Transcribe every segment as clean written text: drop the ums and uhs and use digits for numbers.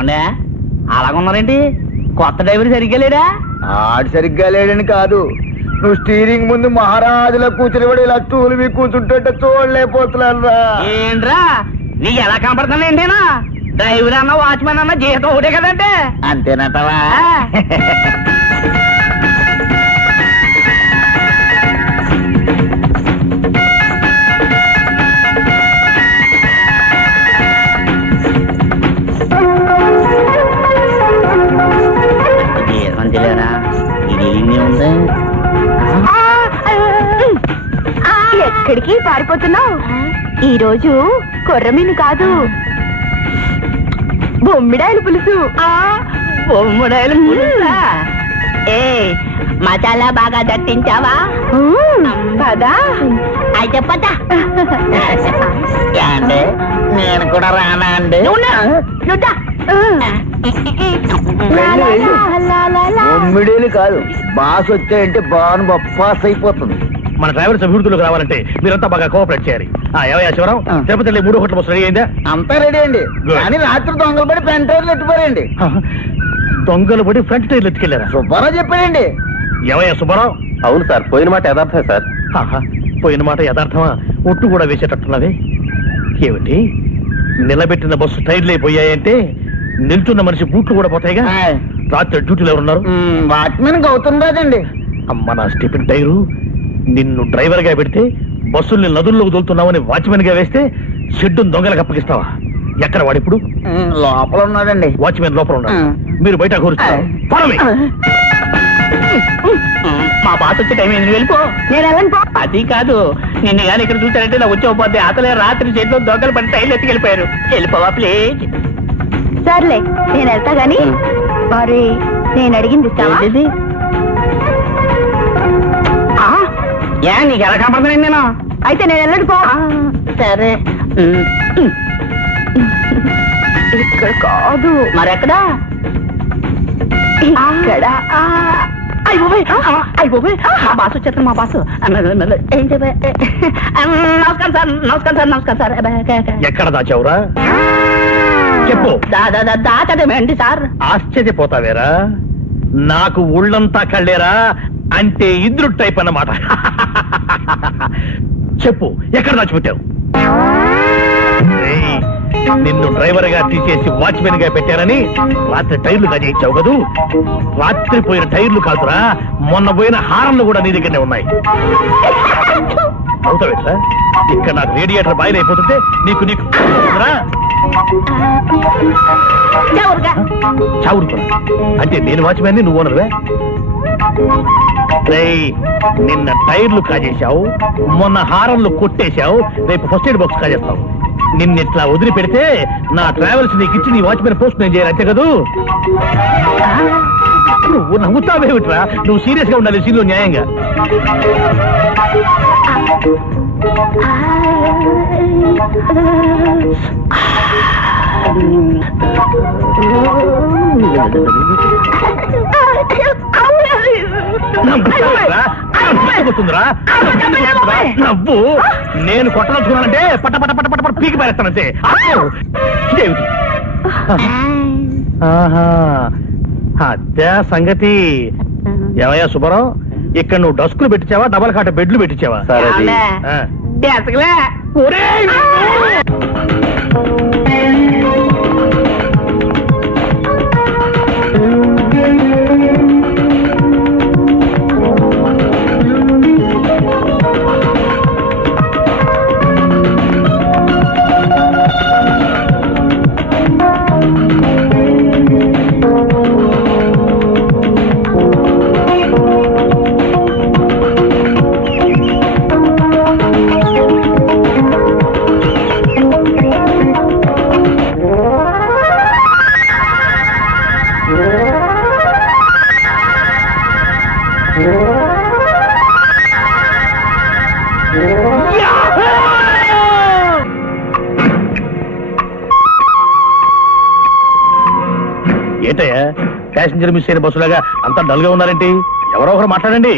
ఏమండే అలాగున్నారేంటి? కొత్త డ్రైవర్ సరిగ్గా లేడా? ఆడు సరిగ్గా లేడని కాదు, నువ్వు స్టీరింగ్ ముందు మహారాజులా కూర్చుని కూడా ఇలా తూలు మీ కూర్చుంటుంటే చూడలేకపోతున్నాను రా. ఏంట్రా నీకు ఎలా కనపడుతున్నా ఏంటేనా? డ్రైవర్ అన్న వాచ్మెన్ అన్న జీతం ఒకటే కదంటే. అంతేనంటవా? ఎక్కడికి పారిపోతున్నావు? ఈ రోజు కొర్రమీను కాదు, బొమ్మిడాయలు పులుసు. బొమ్మిడాయలు పులుసా? ఏ మసాలా బాగా దట్టించావా? పదా అయితే పదా. అంటే నేను కూడా రానా అండి? బొమ్మిడేలు కాదు, బాస్ వచ్చాయంటే బాను బొప్పాస్ అయిపోతుంది. మన డ్రైవర్స్ అభివృద్ధిలోకి రావాలంటే మీరంతా బాగా కోఆపరేట్ చేయాలి. ఏవయ్యా Shivaram, Tirupati 3 hotel bus ready అయిందా? అంతా రెడీ అండి, కానీ రాత్రి దొంగలు పడి ఫ్రంట్ టైర్లు ఎత్తిపోయారండి. దొంగలు పడి ఫ్రంట్ టైర్లు ఎత్తుకెళ్లారా? సుబ్బారావు చెప్పాడండి. ఏవయ్యా సుబ్బారావు? అవును సార్, పోయిన మాట యథార్థమే సార్. పోయిన మాట యథార్థమా? ఒట్టు కూడా వేసేటట్టున్నది. ఏమిటి నిలబెట్టిన బస్సు టైర్లు అయిపోయాయంటే నిల్చున్న మనిషి బూట్లు కూడా పోతాయిగా. రాత్రి డ్యూటీలో ఎవరున్నారు? వాచ్మెన్ గౌతమ్ రాజండి. అమ్మ నా స్టిఫిన్ టైరు, నిన్ను డ్రైవర్ గా పెడితే బస్సుల్ని నదుల్లోకి దొలుతున్నావని వాచ్మెన్ గా వేస్తే షెడ్డును దొంగలకు అప్పగిస్తావా? ఎక్కడ వాడిప్పుడు? లోపల ఉన్నాడండి. వాచ్మెన్ లోపల ఉన్నాడు, మీరు బయట కూర్చున్నారు. మా బాస్ వచ్చే టైం ఎందుకు వెళ్ళిపో. నేను వెళ్ళను పో. అది కాదు, నిన్ను కానీ ఇక్కడ చూసారంటే నా వచ్చే పోతే అసలే రాత్రి చేతిలో దొంగలు పడి టైర్లు ఎత్తుకెళ్ళిపోయారు. వెళ్ళిపోవా ప్లీజ్. సర్లే నేను వెళ్తా గాని మరి నేను అడిగింది ఇస్తావా? ఏ నీకు ఎలా కనపడుతున్నాను నేను? అయితే నేను వెళ్ళడు పో. సరే ఇక్కడ కాదు, మరెక్కడా? ఇక్కడ. అయిపోయి మా బాస్ వచ్చేస్తాను. మా బాస్ నమస్కారం సార్. నమస్కారం సార్. నమస్కారం సార్. ఎక్కడ దాచావురా? చెప్పు. దాచదేమేంటి సార్? ఆశ్చర్యపోతావేరా? నాకు ఊళ్ళంతా కళ్ళేరా అంటే ఇద్దరు టైప్ అన్నమాట. చెప్పు, ఎక్కడ దాచిపెట్టావు? నిన్ను డ్రైవర్ గా తీసేసి వాచ్మెన్ గా పెట్టారని రాత్రి టైర్లు దాచేయించావు కదూ. రాత్రి పోయిన టైర్లు కాదురా, మొన్న పోయిన హారంలు కూడా నీ దగ్గరనే ఉన్నాయి. అవుతావేట్రా? ఇక్కడ నాకు రేడియేటర్ బాయిల్ అయిపోతుంటే నీకు చావుడు అంటే నేను వాచ్మెన్, నువ్వు ఓనర్వే. నిన్న టైర్లు కాజేశావు, మొన్న హారంలు కొట్టేశావు, రేపు ఫస్ట్ ఎయిడ్ బాక్స్ కాజేస్తావు. నిన్నెట్లా వదిలి పెడితే నా ట్రావెల్స్ నీకు ఇచ్చి నీ వాచ్మెన్ పోస్ట్ నేను చేయాలి, అంతే కదూ? నువ్వు నవ్వుతావేమిట్రా? నువ్వు సీరియస్ గా ఉండాలి సీన్లో న్యాయంగా. నవ్వు నేను కొట్టదలుచుకున్నానంటే పట్ట పట్ట పట్ట పట్ట పీకి పారేస్తానంటే. ఇదేమిటి? అదే సంగతి. ఏమయ్యా సుబ్బారావు, ఇక్కడ నువ్వు డస్కులు పెట్టించావా, డబల్ కాట బెడ్లు పెట్టించావా? ఏంటయ్యా ప్యాసింజర్ మిస్ అయిన బస్సులాగా అంతా డల్ గా ఉన్నారేంటి? ఎవరో ఒకరు మాట్లాడండి.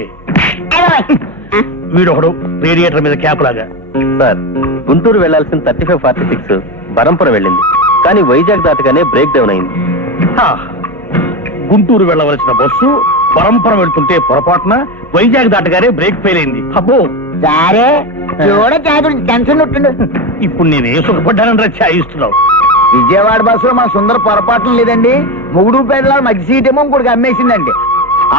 వీడొకడు రేడియేటర్ మీద క్యాప్ లాగా. సార్, గుంటూరు వెళ్లాల్సిన 3546 బరంపురం వెళ్ళింది, కానీ వైజాగ్ దాటగానే బ్రేక్ డౌన్ అయింది. హా, గుంటూరు వెళ్ళవలసిన బస్సు పరంపర వెళ్తుంటే పొరపాటున వైజాగ్ దాటగానే బ్రేక్ ఫెయిల్ అయింది. అబ్బో సరే చూడ టెన్షన్ ఉంటుండు. ఇప్పుడు నేనే సుఖపడ్డానని ఛాయిస్తున్నావు. విజయవాడ బస్సులో మన సుందర పొరపాట్లు లేదండి. ముగుడు పేదల మధ్య సీట్ ఏమో ఇంకోటికి అమ్మేసిందండి.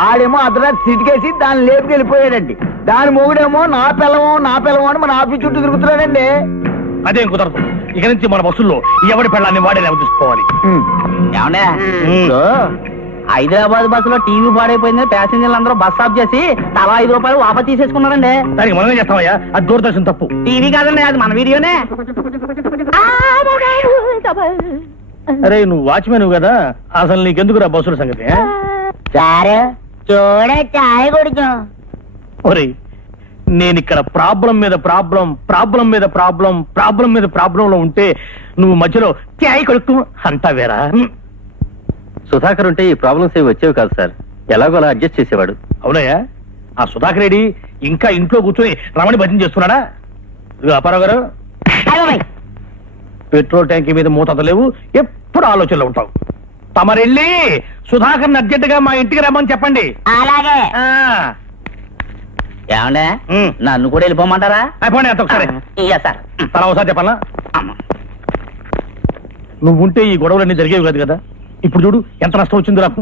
ఆడేమో అర్ధరాత్రి సీటుకేసి దాన్ని లేపుకి వెళ్ళిపోయాడండి. దాని మొగుడేమో నా పిల్లమో అని మన ఆఫీస్ చుట్టూ తిరుగుతున్నాడండి. అదేం కుదరదు. ఇక నుంచి మన బస్సుల్లో ఎవడి పెళ్ళాన్ని వాడే చూసుకోవాలి. ఏమండే హైదరాబాద్ బస్సులో టీవీ పాడైపోయింది. ప్యాసింజర్లు అందరూ బస్ ఆఫ్ చేసి తలా 5 రూపాయలు వాపస్ తీసేసుకున్నారండి. దానికి మనమే చేస్తామయ్యా, అది దూరదర్శన్ తప్పు. టీవీ కాదండి, అది మన వీడియోనే. అరే నువ్వు వాచ్మెన్ కదా, అసలు నీకెందుకురా బస్సుల సంగతి? సరే చూడ చాయ్ కొడుకు. ఒరే నేను ఇక్కడ ప్రాబ్లం మీద ప్రాబ్లం లో ఉంటే నువ్వు మధ్యలో చాయ్ కొడుకు అంటావేరా? సుధాకర్ ఉంటే ఈ ప్రాబ్లమ్స్ ఏమి వచ్చేవి కాదు సార్. ఎలాగో అలా అడ్జస్ట్ చేసేవాడు. అవునయ్యా, ఆ సుధాకర్ రెడ్డి ఇంకా ఇంట్లో కూర్చొని రమణి భజన చేస్తున్నాడా? ఇదిగో అప్పారావు గారు, పెట్రోల్ ట్యాంకీ మీద మూత లేవు, ఎప్పుడు ఆలోచనలో ఉంటావు. తమరెళ్ళి సుధాకర్ అర్జెంట్ గా మా ఇంటికి రమ్మని చెప్పండి. అలాగే. ఏమండే నన్ను కూడా వెళ్ళిపోమంటారా? అయిపోయి అంత ఒకసారి సార్ తలా ఒకసారి చెప్పాలా? నువ్వుంటే ఈ గొడవలన్నీ జరిగేవి కాదు కదా. ఇప్పుడు చూడు ఎంత నష్టం వచ్చింది నాకు.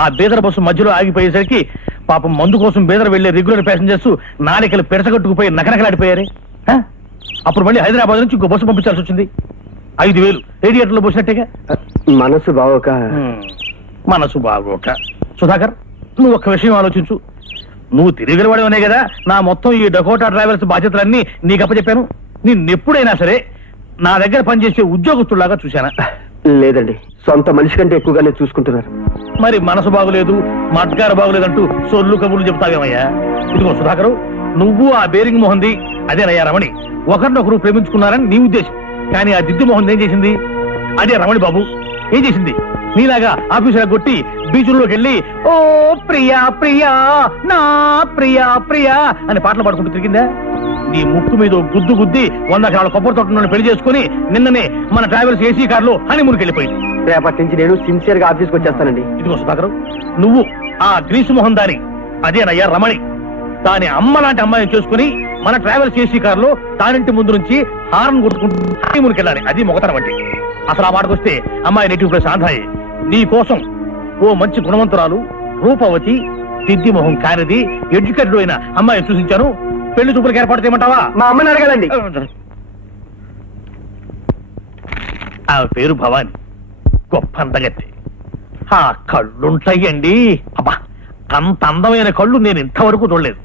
ఆ బేదర బస్సు మధ్యలో ఆగిపోయేసరికి పాపం మందు కోసం బేదర వెళ్లే రెగ్యులర్ ప్యాసింజర్స్ నాలికలు పెరసగట్టుకుపోయి నకనకలాడిపోయారు. అప్పుడు మళ్ళీ హైదరాబాద్ నుంచి ఇంకో బస్సు పంపించాల్సి వచ్చింది. 5,000 రేడియేటర్లో పోసినట్టేగా. మనసు బాగోక సుధాకర్, నువ్వు ఒక్క విషయం ఆలోచించు. నువ్వు తిరిగినవాడేవనే కదా నా మొత్తం ఈ డకోటా డ్రైవర్స్ బాధ్యతలన్నీ నీకు అప్పచెప్పాను. నిన్నెప్పుడైనా సరే నా దగ్గర పనిచేసే ఉద్యోగస్తులాగా చూశానా? లేదండి, సొంత మనిషి కంటే ఎక్కువగానే చూసుకుంటున్నారు. మరి మనసు బాగులేదు, మట్గారు బాగులేదంటూ సొల్లు కబుర్లు చెప్తావేమయ్యా? ఇదిగో సుధాకరు, నువ్వు ఆ బేరింగ్ మోహన్ది అదేనయ్యా రమణి ఒకరినొకరు ప్రేమించుకున్నారని నీ ఉద్దేశం. కానీ ఆ దిద్దు మోహన్ ఏం చేసింది? అదే రమణి బాబు ఏం చేసింది? నీలాగా ఆఫీసులో కొట్టి బీచుల్లోకి వెళ్ళి ఓ ప్రియా ప్రియా నా ప్రియా ప్రియా అని పాటలు పాడుకుంటూ తిరిగిందా? నీ ముక్కు మీద గుద్దు గుద్ది 100 ఎకరాల కొబ్బరి తోటను పెళ్లి చేసుకుని నిన్ననే మన ట్రావెల్స్ ఏసీ కార్లో హనీమూన్కి వెళ్ళిపోయింది. రేపటి నుంచి నేను సిన్సియర్ గా ఆఫీస్కి వచ్చేస్తానండి. ఇదిగో సుధాకర్, నువ్వు ఆ గ్రీసు మోహన్ దాని అదేనయ్యా రమణి దాని అమ్మ లాంటి అమ్మాయిని చేసుకుని మన ట్రావెల్స్ ఏసీ కార్లో దానింటి ముందు నుంచి హార్న్ కొట్టుకుంటూ హనీమూన్కి వెళ్ళాలి. అది మొగతనం అంటే. అసలు ఆ మాటకొస్తే అమ్మాయి నెటివ్ ప్లస్ ఆంధ్రాయే. నీ కోసం ఓ మంచి గుణవంతురాలు, రూపవతి, సిద్ధి మొహం కానిది, ఎడ్యుకేటెడ్ అయిన అమ్మాయిని చూసించాను. పెళ్లి చూపులకు ఏర్పాటు చేయమంటావా? మా అమ్మని అడగాలండి. ఆ పేరు భవాని, గొప్ప అందగత్తి. ఆ కళ్ళుంటాయండి, అబ్బా అంత అందమైన కళ్ళు నేను ఇంతవరకు చూడలేదు.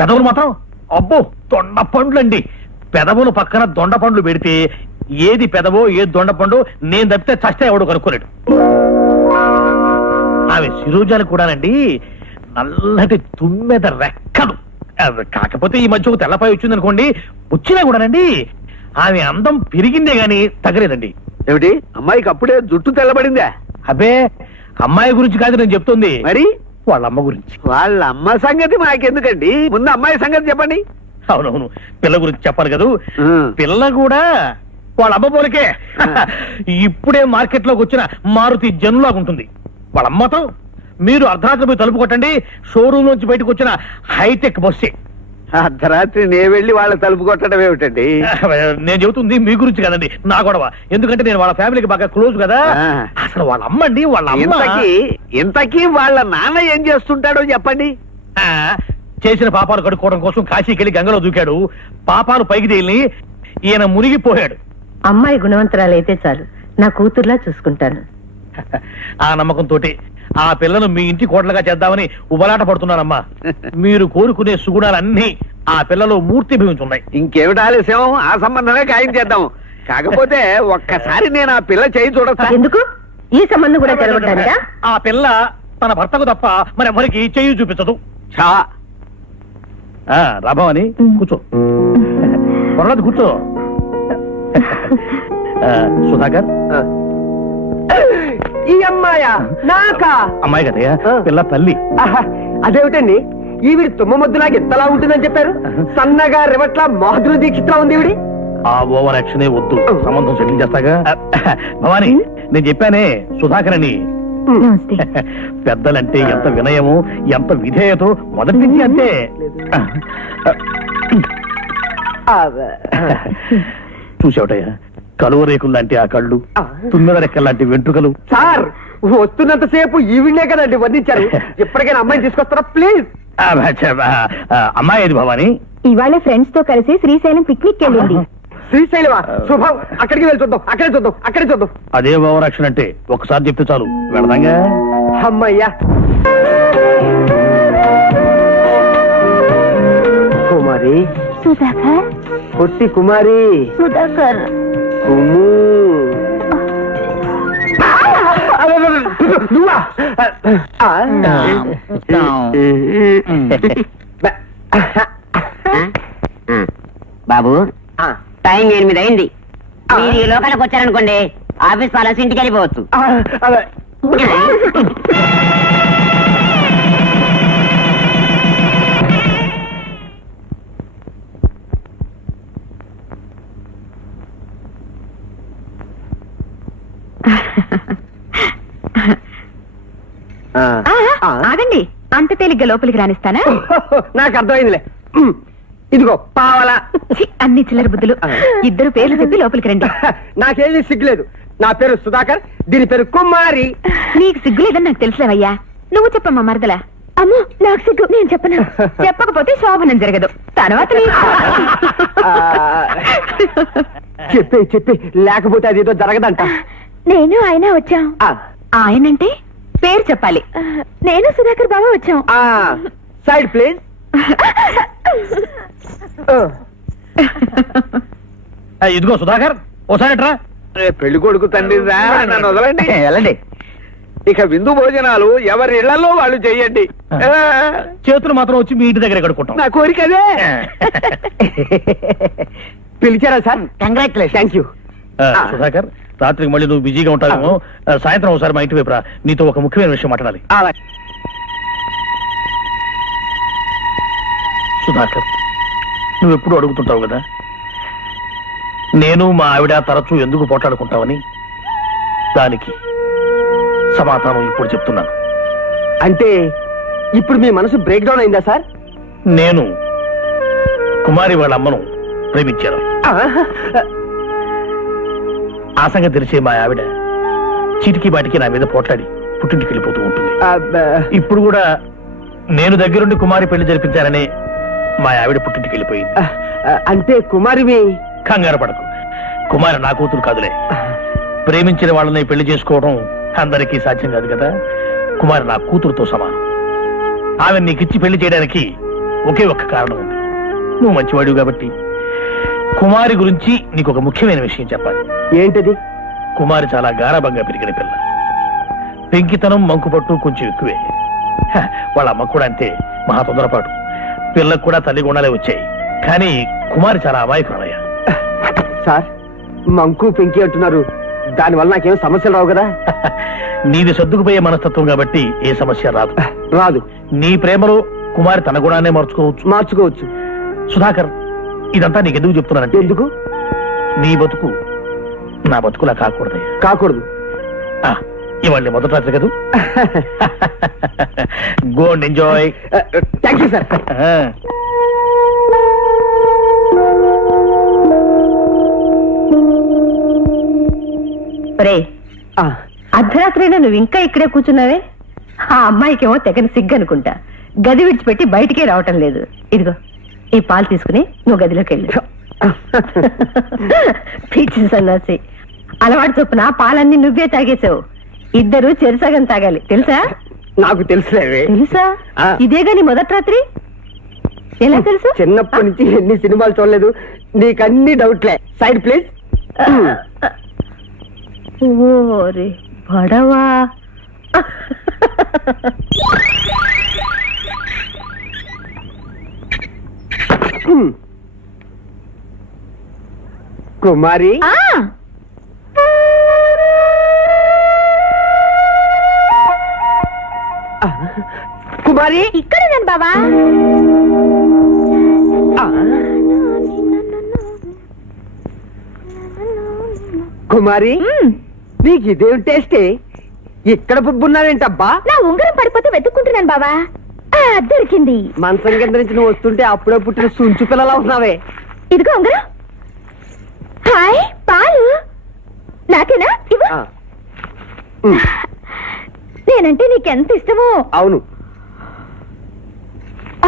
పెదవులు మాత్రం అబ్బో దొండ పండ్లండి. పెదవులు పక్కన దొండ పండ్లు పెడితే ఏది పెదవో ఏది దొండ పండు నేను తప్పితే చస్తే ఎవడు కనుక్కోలేడు. ఆమె శిరోజాలు కూడానండి నల్లటి తుమ్మెద రెక్కలు. కాకపోతే ఈ మధ్య ఒక తెల్లపాయ వచ్చింది అనుకోండి, వచ్చినా కూడానండి ఆమె అందం పెరిగిందే గాని తగ్గలేదండి. ఏమిటి అమ్మాయికి అప్పుడే జుట్టు తెల్లబడిందా? అబ్బే అమ్మాయి గురించి కాదు నేను చెప్తుంది, మరి వాళ్ళ అమ్మ గురించి. వాళ్ళ అమ్మ సంగతి మాకెందుకండి, ముందు అమ్మాయి సంగతి చెప్పండి. అవునవును, పిల్ల గురించి చెప్పాలి కదా. పిల్ల కూడా వాళ్ళ అమ్మ పోలికే. ఇప్పుడే మార్కెట్ లోకి వచ్చిన మారుతి జనులాగా ఉంటుంది. వాళ్ళ అమ్మతో మీరు అర్ధరాత్రి పోయి తలుపు కొట్టండి, షోరూమ్ నుంచి బయటకు వచ్చిన హైటెక్ బస్సే. అర్ధరాత్రి నే వెళ్ళి వాళ్ళ తలుపు కొట్టడం ఏమిటండి? నేను చెబుతుంది మీ గురించి కదండి, నా గొడవ. ఎందుకంటే నేను వాళ్ళ ఫ్యామిలీకి బాగా క్లోజ్ కదా. అసలు వాళ్ళ అమ్మ అండి, వాళ్ళ అమ్మ. ఇంతకీ వాళ్ళ నాన్న ఏం చేస్తుంటాడో చెప్పండి. చేసిన పాపాలు కడుక్కోవడం కోసం కాశీకి వెళ్ళి గంగలో దూకాడు. పాపాలు పైకి తేలి ఈయన మునిగిపోయాడు. అమ్మాయి గుణవంతురాలైతే చాలు, నా కూతుర్లా చూసుకుంటాను. ఆ నమ్మకంతో ఆ పిల్లను మీ ఇంటి కోట్లుగా చేద్దామని ఉబలాట పడుతున్నానమ్మా. మీరు కోరుకునే సుగుణాలన్నీ ఆ పిల్లలో మూర్తి భవించున్నాయి. ఇంకేమిటి ఆలస్యం, ఆ సంబంధమే ఖాయం చేద్దాం. కాకపోతే ఒక్కసారి నేను ఆ పిల్ల చేయి చూడొచ్చా? ఎందుకు? ఈ సంబంధం కూడా జరగటానికా? ఆ పిల్ల తన భర్తకు తప్ప మరి ఎవరికి చెయ్యి చూపించదు. చా రాభావని కూర్చో, పొరలేదు కూర్చో. సుధాకర్, ఈ అమ్మాయా? నాకా? అమ్మాయి కదయ్యా, పిల్ల తల్లి. అదేమిటండి, ఈవిడి తుమ్మ ముద్దులాగా ఎంతలా ఉంటుందని చెప్పారు? సన్నగా రివట్లా మాధురి దీక్షిత్లా ఉంది ఈవిడి. ఆ ఓవర్ యాక్షనే వద్దు, సంబంధం సెటిల్ చేస్తాగా. భవాని, నేను చెప్పానే సుధాకర్ అని. నమస్తే. పెద్దలంటే ఎంత వినయము, ఎంత విధేయతో మొదటి నుంచి అంతే. చూసావటయ్యా, కలువరేకులు లాంటి ఆ కళ్ళు, తుమ్మెద రెక్కల్లాంటి వెంట్రుకలు. సార్ వస్తున్నంతసేపు ఈవిడే కదండి వర్ణించారు. ఎప్పటికైనా అమ్మాయిని తీసుకొస్తారా ప్లీజ్? అమ్మాయి ఏది భవాని? ఇవాళ ఫ్రెండ్స్ తో కలిసి శ్రీశైలం పిక్నిక్ వెళ్ళింది. శ్రీశైలమా? శుభం. అక్కడికి వెళ్ళి చూద్దాం, అక్కడే చూద్దాం, అక్కడే చూద్దాం. అదే ఓవర్ యాక్షన్ అంటే ఒకసారి చెప్తే చాలు, వెళదాంగా. అమ్మయ్యా. కుమారి, సుధాకర్, పొట్టి కుమారి, సుధాకర్. నువ్వా? బాబు, టైం 8 అయింది. మీరు ఈ లోకాలకు వచ్చారనుకోండి, ఆఫీస్ వాళ్ళ ఇంటికి వెళ్ళిపోవచ్చు. ఆగండి, అంత తేలిగ్గా లోపలికి రానిస్తానా? నాకు అర్థమైందిలే. ఇదిగో పావలా. ఛీ, అన్ని చిల్లర బుద్ధులు. ఇద్దరు పేర్లు చెప్పి లోపలికి రండి. నాకేమీ సిగ్గులేదు. నా పేరు సుధాకర్, దీని పేరు కుమారి. నీకు సిగ్గులేదని నాకు తెలుసులేవయ్యా. నువ్వు చెప్పమ్మా మరదలా. అమ్మో, నాకు సిగ్గు, నేను చెప్పను. చెప్పకపోతే శోభనం జరగదు. తర్వాత చెప్పే లేకపోతే అదేదో జరగదంట. నేను ఆయన వచ్చాం. ఆయనంటే పేరు చెప్పాలి. నేను సుధాకర్ బాబు వచ్చాం. Side please. ఇదిగో సుధాకర్, ఓసారిట్రా. పెళ్లి కొడుకు తండ్రి రా, నన్ను వదలండి. వెళ్ళండి. ఇక విందు భోజనాలు ఎవరి ఇళ్లలో వాళ్ళు చెయ్యండి. చేతులు మాత్రం వచ్చి మీ ఇంటి దగ్గర కడుక్కుంటాం. నా కోరిక అదే. పిలిచారా sir? Congratulation. Thank you. Sudhakar, రాత్రికి మళ్ళీ నువ్వు బిజీగా ఉంటావేమో. సాయంత్రం ఒకసారి మా ఇంటి వైపు రా, నీతో ఒక ముఖ్యమైన విషయం మాట్లాడాలి. సుధాకర్, నువ్వు ఎప్పుడు అడుగుతుంటావు కదా, నేను మా ఆవిడ తరచూ ఎందుకు పోట్లాడుకుంటావని. దానికి సమాధానం ఇప్పుడు చెప్తున్నాను. అంటే ఇప్పుడు మీ మనసు బ్రేక్ డౌన్ అయిందా సార్? నేను కుమారి వాళ్ళ అమ్మను ప్రేమించాను. ఆ సంగతి తెలిసే మా ఆవిడ చీటికి బాటికి నా మీద పోట్లాడి పుట్టింటికి వెళ్ళిపోతూ ఉంటుంది. ఇప్పుడు కూడా నేను దగ్గరుండి కుమారి పెళ్లి జరిపించానని మా ఆవిడ పుట్టింటికి వెళ్ళిపోయింది. అంటే కుమారి కంగారు పడకు, కుమారి నా కూతురు కాదులే. ప్రేమించిన వాళ్ళని పెళ్లి చేసుకోవడం అందరికీ సాధ్యం కాదు కదా. కుమారి నా కూతురుతో సమానం. ఆమె నీకిచ్చి పెళ్లి చేయడానికి ఒకే ఒక్క కారణం ఉంది. నువ్వు మంచివాడివి కాబట్టి. కుమారి గురించి నీకు ఒక ముఖ్యమైన విషయం చెప్పాలి. ఏంటది? కుమారి చాలా గారాబంగా పెరిగిన పిల్ల. పెంకితనం, మంకుపట్టు కొంచెం ఎక్కువే. వాళ్ళ అమ్మ కూడా అంతే, మహా తొందరపాటు. పిల్లకు కూడా తల్లి గుణాలే వచ్చాయి. కానీ కుమారి చాలా అమాయకురాలయ్యా. సార్, మంకు పెంకి అంటున్నారు, దానివల్ల నాకేం సమస్యలు రావు కదా? నీది సర్దుకుపోయే మనస్తత్వం కాబట్టి ఏ సమస్య రాదు. రాదు. నీ ప్రేమలో కుమారి తన గుణాన్నే మార్చుకోవచ్చు. సుధాకర్, ఇదంతా నీకెందుకు చెప్తున్నానంటే, ఎందుకు? నీ బతుకు నా బతుకులా కాకూడదు. ఇవాళ మొదటి రాత్రి కదూ. Go and enjoy. Thank you sir. అర్ధరాత్రైనా నువ్వు ఇంకా ఇక్కడే కూర్చున్నావే? ఆ అమ్మాయికేమో తెగని సిగ్గు అనుకుంటా, గది విడిచిపెట్టి బయటికే రావటం లేదు. ఇదిగో ఈ పాలు తీసుకుని నువ్వు గదిలోకి వెళ్ళి. పిచ్చి సన్నాసి, అలవాటు చొప్పున పాలన్నీ నువ్వే తాగేసావు. ఇద్దరు చెరుసగం తాగాలి, తెలుసా? నాకు తెలుసులేవే. తెలుసా? ఇదేగా నీ మొదటి రాత్రి. ఎలా తెలుసు? చిన్నప్పటి నుంచి ఎన్ని సినిమాలు చూడలేదు, నీకన్ని డౌట్లే. Side please. ఓరే పడవా. కుమారి, కుమారి ఇక్కడ నేను బాబా. కుమారి నీకు ఇదేం టేస్టే ఇక్కడ బుబ్బున్నావేంటబ్బా నా ఉంగరం పడిపోతే వెతుక్కుంటున్నాను బావా దొరికింది. మంచం కింద నుంచి నువ్వు వస్తుంటే అప్పుడే పుట్టిన సుంచు పిల్లలా ఉన్నావే. ఇదిగో ఉంగరం. హాయ్ పాలు నాకేనా ఇవ్వు. నేనంటే నీకెంత ఇష్టమో. అవును.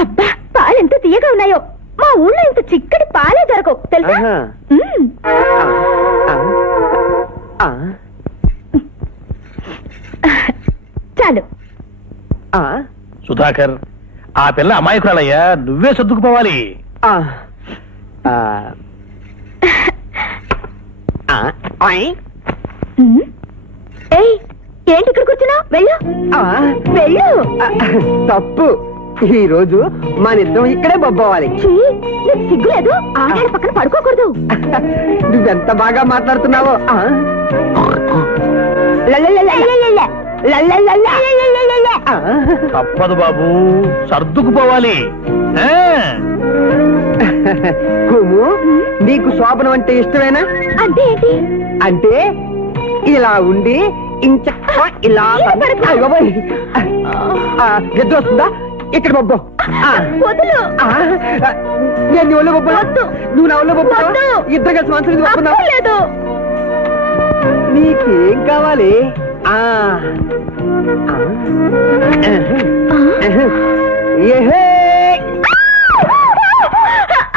అబ్బా పాలు ఎంత తీయగా ఉన్నాయో. మా ఊళ్ళో ఇంత చిక్కటి పాలే దొరకవు తెలుసా. ఆహా. మ్మ్. చాలు. సుధాకర్, ఆ పిల్ల అమాయకురాలయ్యా, నువ్వే సర్దుకుపోవాలి. మ్మ్. ఏయ్ ఏంటి ఇక్కడ కూర్చున్నావు? వెళ్ళు వెళ్ళు. తప్పు. ఈ రోజు మనిద్దరం ఇక్కడే బొబ్బవాలి. ఛీ, నీకు సిగ్గులేదు? ఆడాళ్ళ పక్కన పడుకోకూడదు. నువ్వెంత బాగా మాట్లాడుతున్నావో. తప్పదు బాబు, సర్దుకుపోవాలి. కుము, నీకు శోభనం అంటే ఇష్టమేనా? అంటే ఏంటి? అంటే ఇలా ఉండి ఇంచక్క ఇలా గద్ద వస్తుందా? ఇక్కడ బొబ్బో. వదులు. నేను నీ ఒళ్ళు బొబ్బ, వద్దు. నువ్వు నా ఒళ్ళు బొబ్బ. వద్దు. ఇద్దరు కలిసి మనసులు బొబ్బున్నావు. లేదు. నీకేం కావాలి? ఏహే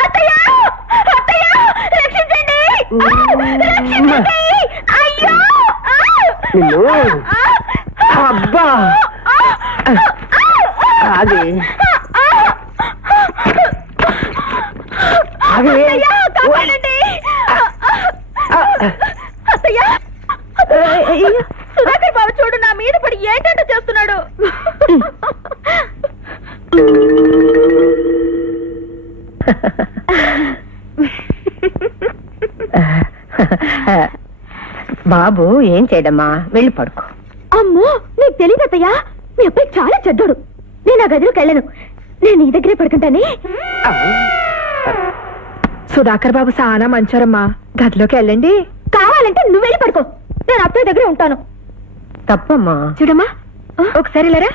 అత్తయ్య! అత్తయ్య! రక్షించండి! రక్షించండి! అయ్యో! నిన్ను అబ్బా అది అత్తయ్య, కాపాడండి! అత్తయ్య! సుధాకర్ బాబు చూడు, నా మీద పడి ఏంటంటే చేస్తున్నాడు. బాబు ఏం చేయడమ్మా, వెళ్ళి పడుకో. అమ్మో, నీకు తెలియదు అత్తయ్య, మీ అబ్బాయి చాలా చెడ్డోడు. నేను ఆ గదిలోకి వెళ్ళను. నేను నీ దగ్గరే పడుకుంటానే. సుధాకర్ బాబు చాలా మంచోరమ్మా, గదిలోకి వెళ్ళండి. కావాలంటే నువ్వు వెళ్ళి పడుకో, నేను అత్తయ్య దగ్గరే ఉంటాను. తప్పమ్మా. చూడమ్మా, ఒకసారి లేరా.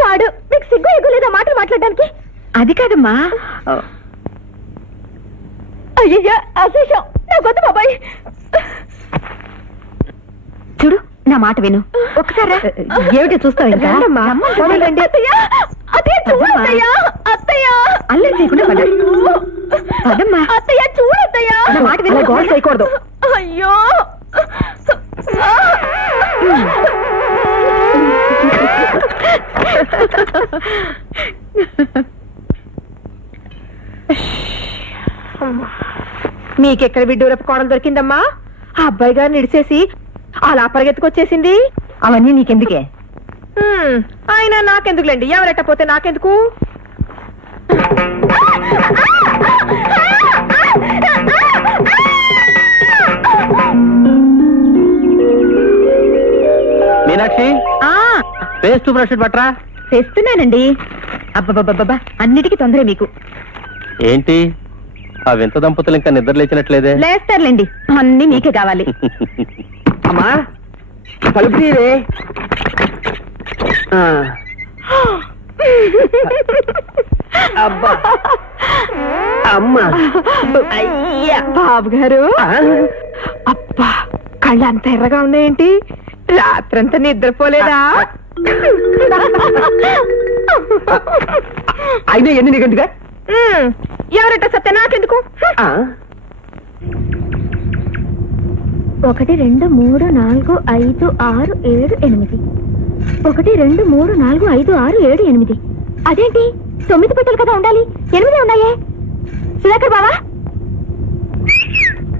పాడు, మీకు సిగ్గు ఎగ్గు లేదా మాటలు మాట్లాడడానికి? అది కాదమ్మా. అయ్యయ్యా, అశేషం నా గొంతు బాబాయ్. చూడు, నా మాట విను ఒకసారి. ఏమిటి చూస్తావు? ఇంకా అల్లరి చేయకుండా పదమ్మా. అత్తయ్య చూడత్తయ్య, నా మాట విను, గోడ చేయకూడదు. అయ్యో, మీకెక్కడ విడ్డూరపు కోణం దొరికిందమ్మా? ఆ అబ్బాయి గారిని ఇడిచేసి అలా పరిగెత్తుకొచ్చేసింది. అవన్నీ నీకెందుకే? ఆయన నాకెందుకులేండి, ఎవరెట్టపోతే నాకెందుకు. మీనాక్షి, పేస్ట్ బ్రష్ పట్రా. తెస్తున్నానండి. అబ్బబ్బబ్బబ్బా, అన్నిటికీ తొందరే మీకు. ఏంటి ఆ వింత దంపతులు ఇంకా నిద్ర లేచినట్లేదే? లేస్తారులేండి, అన్ని మీకే కావాలి. అమ్మా తలుపు తీరే. అబ్బా అమ్మా. అయ్యా బాబు గారు, అబ్బా కళ్ళు అంత ఎర్రగా ఉన్నాయేంటి? రాత్రంతా నిద్రపోలేదా? అయినా ఎన్ని నీకెందుగా? ఎవరట సత్య, నాకెందుకు? 1 2 3 4 5 6 7 8. 1 2 3 4 5 6 7 8. అదేంటి 9 పెట్టెలు కదా ఉండాలి, 8 ఉన్నాయే. సుధాకర్ బావా,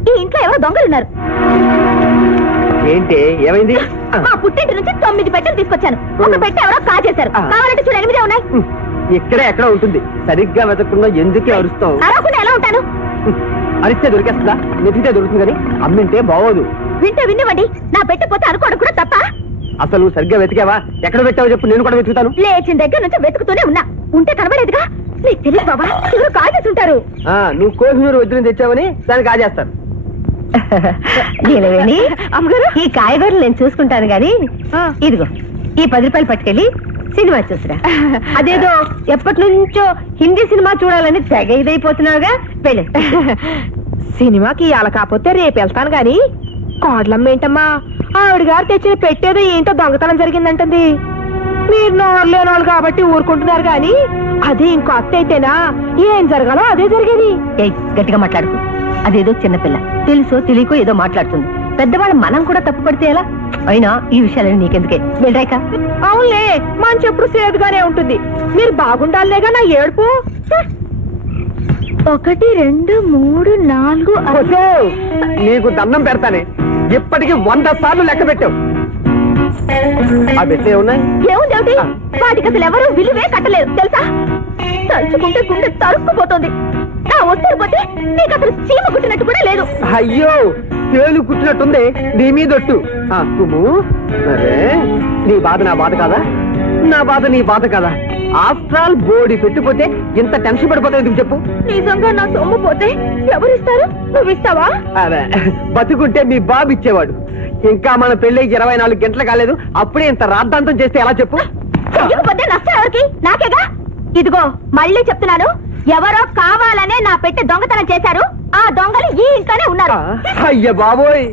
ఈ ఇంట్లో ఎవరో దొంగలున్నారు. ఏంటి ఏమైంది? మా పుట్టింటి నుంచి 9 పెట్టెలు తీసుకొచ్చాను. ఒక పెట్టె ఎవరో కాజేశారు. కావాలంటే చూడు, 8 ఉన్నాయి. ఇక్కడే ఎక్కడ ఉంటుంది, సరిగ్గా వెతకుండా ఎందుకే అరుస్తావు? అరవకుండా ఎలా ఉంటాను? అరిస్తే దొరికేస్తుందా? వెతికితే దొరుకుతుంది కానీ అమ్మింటే బాగోదు. వింటే వినివ్వండి, నా పెట్టె పోతే అనుకోవడం కూడా తప్ప. అసలు నువ్వు సరిగ్గా వెతికావా? ఎక్కడ పెట్టావో చెప్పు, నేను కూడా వెతుకుతాను. లేచిన దగ్గర నుంచి వెతుకుతూనే ఉన్నా, ఉంటే కనబడేదిగా. నీకు తెలియదు బాబా, ఎవరు కాజేసి ఉంటారు. నువ్వు కోహినూరు వజ్రం తెచ్చావని దానికి కాజేస్తాను. నీలవేణి, అమ్మగారు ఈ కాయగూరలు నేను చూసుకుంటాను గాని ఇదిగో ఈ 10 రూపాయలు పట్టుకెళ్ళి సినిమా చూసిరా. అదేదో ఎప్పటి నుంచో హిందీ సినిమా చూడాలని తెగ ఇదైపోతున్నావుగా, వెళ్ళి. సినిమాకి ఇవాళ కాకపోతే రేపు వెళ్తాను గాని కోడలమ్మ ఏంటమ్మా, ఆవిడ గారు తెచ్చిన పెట్టేదో ఏంటో దొంగతనం జరిగిందంటుంది. మీరు నోర్లేని వాళ్ళు కాబట్టి ఊరుకుంటున్నారు గాని అదే ఇంకో అత్త అయితేనా ఏం జరగాలో అదే జరిగేది. గట్టిగా మాట్లాడుకు, అదేదో చిన్నపిల్ల తెలుసో తెలియకో ఏదో మాట్లాడుతుంది. పెద్దవాళ్ళు మనం కూడా తప్పు పడితే ఎలా? అయినా ఈ విషయాలని నీకెందుకే, వెళ్ళాక. అవునులే, మంచి ఎప్పుడు సేదుగానే ఉంటుంది. మీరు బాగుండాలేగా నా ఏడుపు. 1 2 3 4 నీకు దండం పెడతానే, ఇప్పటికి 100 సార్లు లెక్క పెట్టావు. ఆ పెట్టే ఉన్నాయి. ఏముంది, వాటికి అసలు ఎవరు విలువే కట్టలేదు తెలుసా. తలుచుకుంటే గుండె తరుక్కుపోతుంది. నా ఒత్తిడి పోతే నీకు అసలు చీమ కుట్టినట్టు కూడా లేదు. అయ్యో, తేలు కుట్టినట్టుంది నీ మీదొట్టు. సరే, నీ బాధ నా బాధ కాదా? నా బాధ నీ బాధ కదా. ఆఫ్టర్ ఆల్ బోడి పెట్టిపోతే ఇంత టెన్షన్ పడిపోతావు ఎందుకు చెప్పు? నిజంగా నా సొమ్ము పోతే ఎవరిస్తారు? నువ్వు ఇస్తావా? అదే, బతుకుంటే మీ బాబు ఇచ్చేవాడు. ఇంకా మన పెళ్లి 24 గంటలు కాలేదు, అప్పుడే ఇంత రాద్ధాంతం చేస్తే ఎలా చెప్పు? చెయ్యకపోతే నష్టం ఎవరికి? నాకేగా. ఇదిగో మళ్ళీ చెప్తున్నాను, ఎవరో కావాలనే నా పెట్టి దొంగతనం చేశారు. ఆ దొంగలు ఈ ఇంట్లోనే ఉన్నారు. అయ్య బాబోయ్,